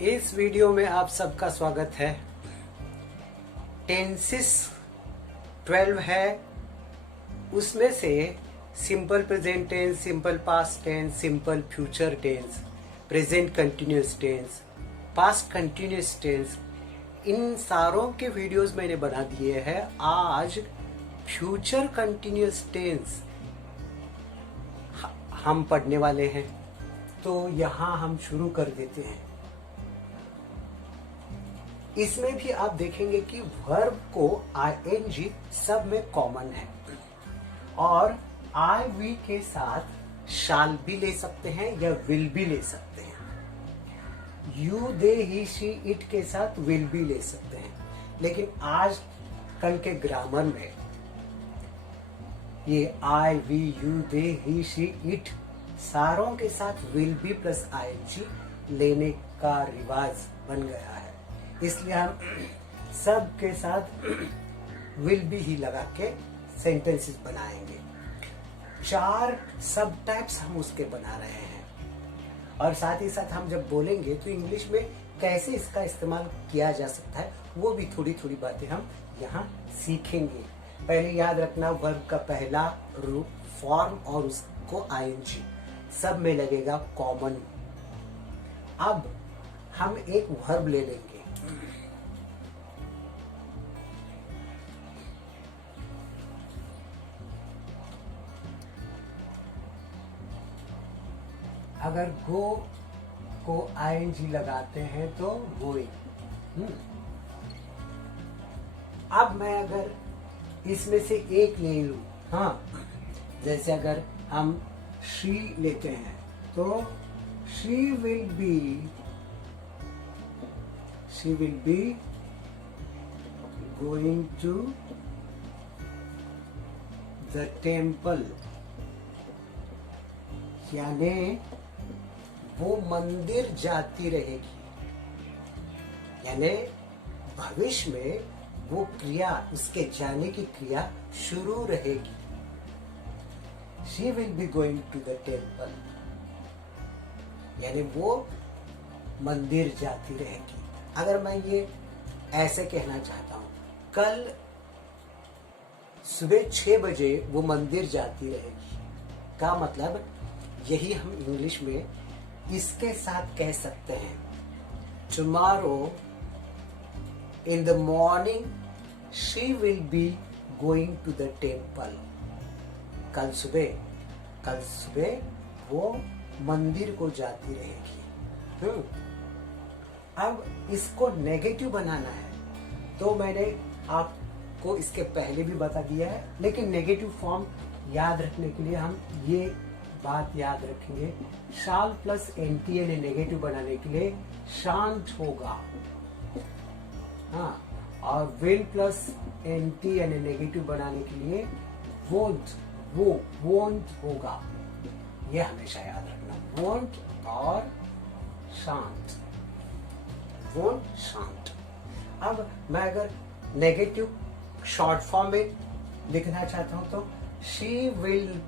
इस वीडियो में आप सबका स्वागत है। टेंसेस 12 है, उसमें से simple present tense, simple past tense, simple future tense, present continuous tense, past continuous tense, इन सारों के वीडियोस मैंने बना दिए हैं। आज फ्यूचर कंटिन्यूअस टेंस हम पढ़ने वाले हैं, तो यहाँ हम शुरू कर देते हैं। इसमें भी आप देखेंगे कि वर्ब को ing सब में कॉमन है और I we के साथ शाल भी ले सकते हैं या विल भी ले सकते हैं। You they he she it के साथ विल भी ले सकते हैं, लेकिन आज कल के ग्रामर में ये I we you they he she it सारों के साथ विल भी प्लस ing लेने का रिवाज बन गया है। इसलिए हम सब के साथ विल भी ही लगा के सेंटेंसेस बनाएंगे। 4 सब टाइप्स हम उसके बना रहे हैं और साथ ही साथ हम जब बोलेंगे तो इंग्लिश में कैसे इसका इस्तेमाल किया जा सकता है वो भी थोड़ी थोड़ी बातें हम यहाँ सीखेंगे। पहले याद रखना, वर्ब का पहला रूप फॉर्म और उसको ing सब में लगेगा कॉमन। अब हम एक वर्ब ले लेंगे। अगर गो को ing लगाते हैं तो गोइंग। अब मैं अगर इसमें से एक ले लूं, हाँ, जैसे अगर हम शी लेते हैं तो she will be going to the temple, यानी वो मंदिर जाती रहेगी, यानी भविष्य में वो क्रिया, उसके जाने की क्रिया शुरू रहेगी। She will be going to the temple, यानी वो मंदिर जाती रहेगी। अगर मैं ये ऐसे कहना चाहता हूं, कल सुबह 6 बजे वो मंदिर जाती रहेगी, का मतलब यही हम इंग्लिश में इसके साथ कह सकते हैं। Tomorrow in the morning she will be going to the temple, कल सुबह वो मंदिर को जाती रहेगी। अब इसको नेगेटिव बनाना है तो मैंने आपको इसके पहले भी बता दिया है, लेकिन नेगेटिव फॉर्म याद रखने के लिए हम ये बात याद रखेंगे। शाल प्लस nt यानी नेगेटिव बनाने के लिए शांत होगा, हाँ, और विल प्लस nt यानी नेगेटिव बनाने के लिए वोंट होगा। ये हमेशा याद रखना, वोंट और शांत, वोंट शांत। अब मैं अगर नेगेटिव शॉर्ट फॉर्म में लिखना चाहता हूं तो शी विल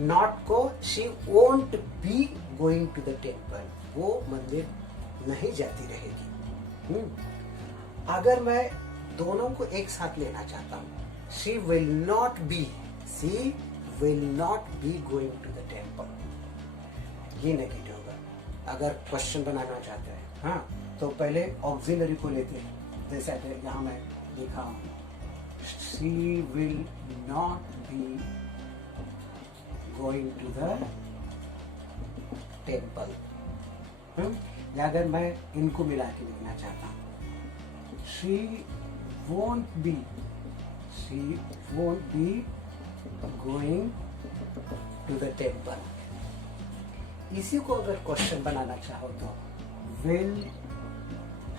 नॉट को she won't be going to the temple, वो मंदिर नहीं जाती रहेगी। अगर मैं दोनों को एक साथ लेना चाहता हूं, she will not be going to the temple, ये नेगेटिव होगा। अगर क्वेश्चन बनाना चाहते हैं, हाँ, तो पहले ऑक्सिलरी को लेते हैं। जैसे यहां मैं लिखा हूं, she will not be going to the temple. या अगर मैं इनको मिला के लिखना चाहता हूं, she won't be going to the temple. इसी को अगर क्वेश्चन बनाना चाहो तो will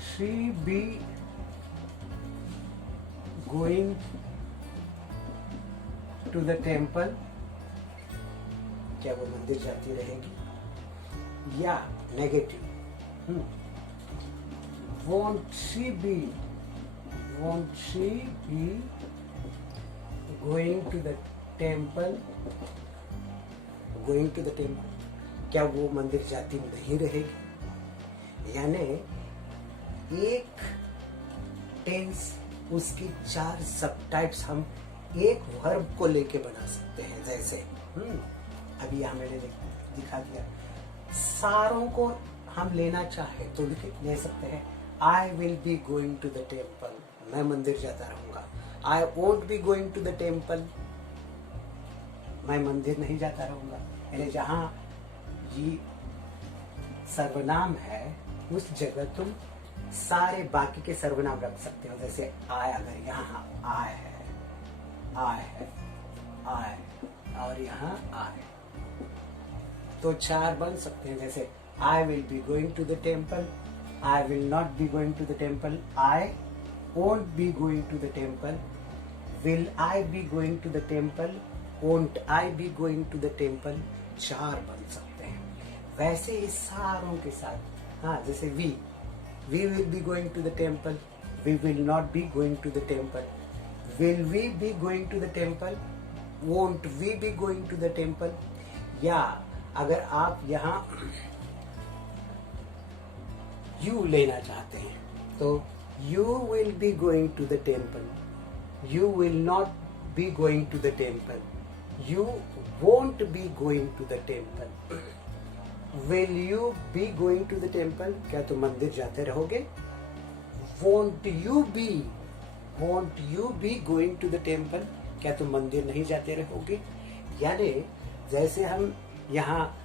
she be going to the temple, क्या वो मंदिर जाती रहेगी। या negative, won't she be going to the temple, क्या वो मंदिर जाती नहीं रहेगी। यानी एक टेंस उसकी 4 सब टाइप्स हम एक वर्ब को लेके बना सकते हैं। जैसे अभी यहाँ मैंने दिखा दिया, सारों को हम लेना चाहे तो ले सकते हैं I will be going to the temple, मैं मंदिर जाता रहूंगा। I won't be going to the temple, मैं मंदिर नहीं जाता रहूंगा। यानी जहां ये सर्वनाम है उस जगह तुम सारे बाकी के सर्वनाम रख सकते हो। जैसे आय, अगर यहाँ आय है, आय है, आय, और यहाँ आय, तो 4 बन सकते हैं। जैसे I will be going to the temple, I will not be going to the temple, I won't be going to the temple, will I be going to the temple, won't I be going to the temple, 4 बन सकते हैं। वैसे इस सारों के साथ, हाँ, जैसे we will be going to the temple, we will not be going to the temple, will we be going to the temple, won't we be going to the temple. या अगर आप यहाँ यू लेना चाहते हैं तो you will be going to the temple, you will not be going to the temple, you won't be going to the temple, will you be going to the temple, क्या तुम मंदिर जाते रहोगे? Won't you be going to the temple, क्या तुम मंदिर नहीं जाते रहोगे? यानी जैसे हम यहाँ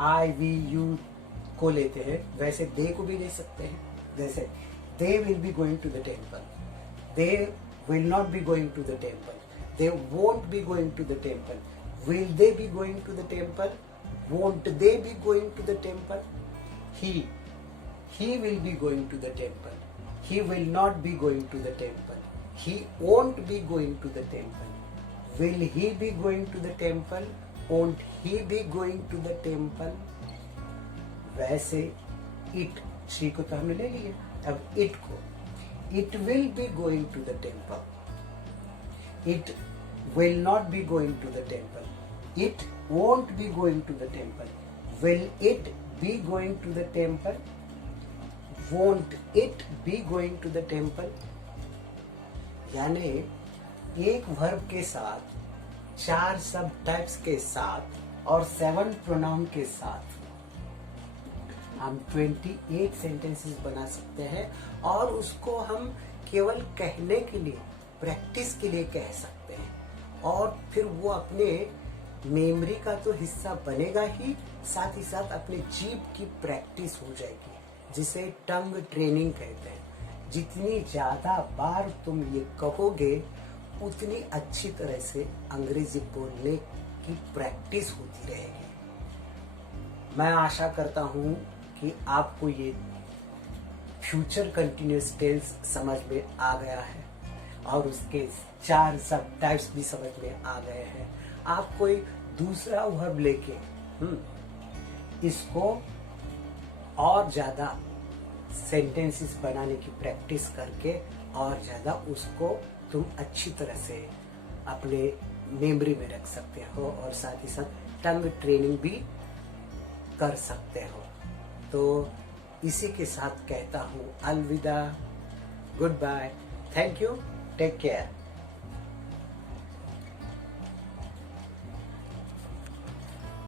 आई वी यू को लेते हैं वैसे दे को भी ले सकते हैं। जैसे they will be going to the temple, they will not be going to the temple, they won't be going to the temple, will they be going to the temple, won't they be going to the temple, he will be going to the temple, he will not be going to the temple, he won't be going to the temple, will he be going to the temple, won't he be going to the temple। वैसे it, she को तो हमने ले लिया, अब it को, it will be going to the temple, it will not be going to the temple, it won't be going to the temple, will it be going to the temple, won't it be going to the temple। यानी एक verb के साथ 4 सब types के साथ और 7 pronoun के साथ हम 28 सेंटेंसेस बना सकते हैं और उसको हम केवल कहने के लिए, प्रैक्टिस के लिए कह सकते हैं और फिर वो अपने मेमोरी का तो हिस्सा बनेगा ही, साथ अपने जीभ की प्रैक्टिस हो जाएगी, जिसे टंग ट्रेनिंग कहते हैं। जितनी ज्यादा बार तुम ये कहोगे उतनी अच्छी तरह से अंग्रेजी बोलने की प्रैक्टिस होती रहेगी। मैं आशा करता हूँ कि आपको ये फ्यूचर कंटिन्यूअस टेंस समझ में आ गया है और उसके 4 सब टाइप्स भी समझ में आ गए हैं। आप कोई दूसरा वर्ब लेके इसको और ज्यादा सेंटेंसेस बनाने की प्रैक्टिस करके और ज्यादा उसको तुम अच्छी तरह से अपने मेमोरी में रख सकते हो और साथ ही साथ टंग ट्रेनिंग भी कर सकते हो। तो इसी के साथ कहता हूँ अलविदा, goodbye, thank you, take care.